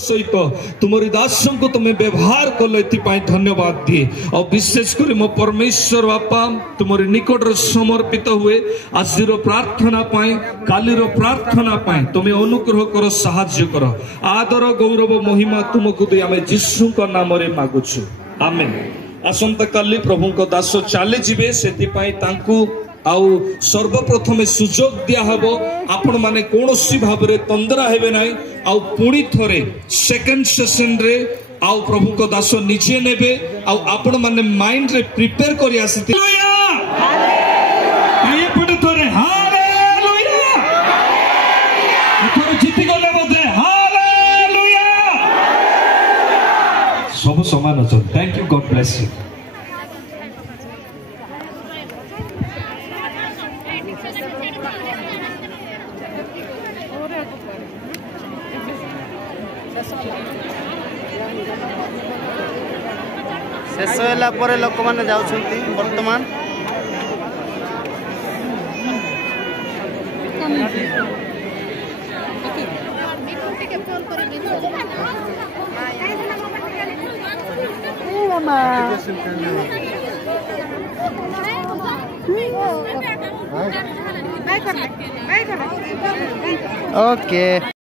सहित तुमरी दासों को तुम्हें व्यवहार कल एपाई धन्यवाद दिए और विशेषकर मो परमेश्वर बापा तुमरी निकट समर्पित हुए आजिर प्रार्थना पाई कालीर प्रार्थना पाई तुम्हें अनुग्रह कर साहाय्य कर आदर गौरव महिमा तुमको दे आमे यीशु का नाम रे मागुछु आमेन। आसंता काली प्रभु को दास चली जीवे से आउ सर्वप्रथमे सुजोग दिया हबो आपण माने कोनोसी भाबरे तंद्रा हेबे नाही आउ पुणी थरे सेकंड सेशन रे आउ प्रभु को दास निजे नेबे आउ आपण माने माइंड रे प्रिपेयर करि आसीते हालेलुया ये पडे थरे हालेलुया थरे जीति गले बोधे हालेलुया सब समान छ। Thank you, God bless you. शेष होगा लोक मैंने जाऊँगी बर्तमान ओके।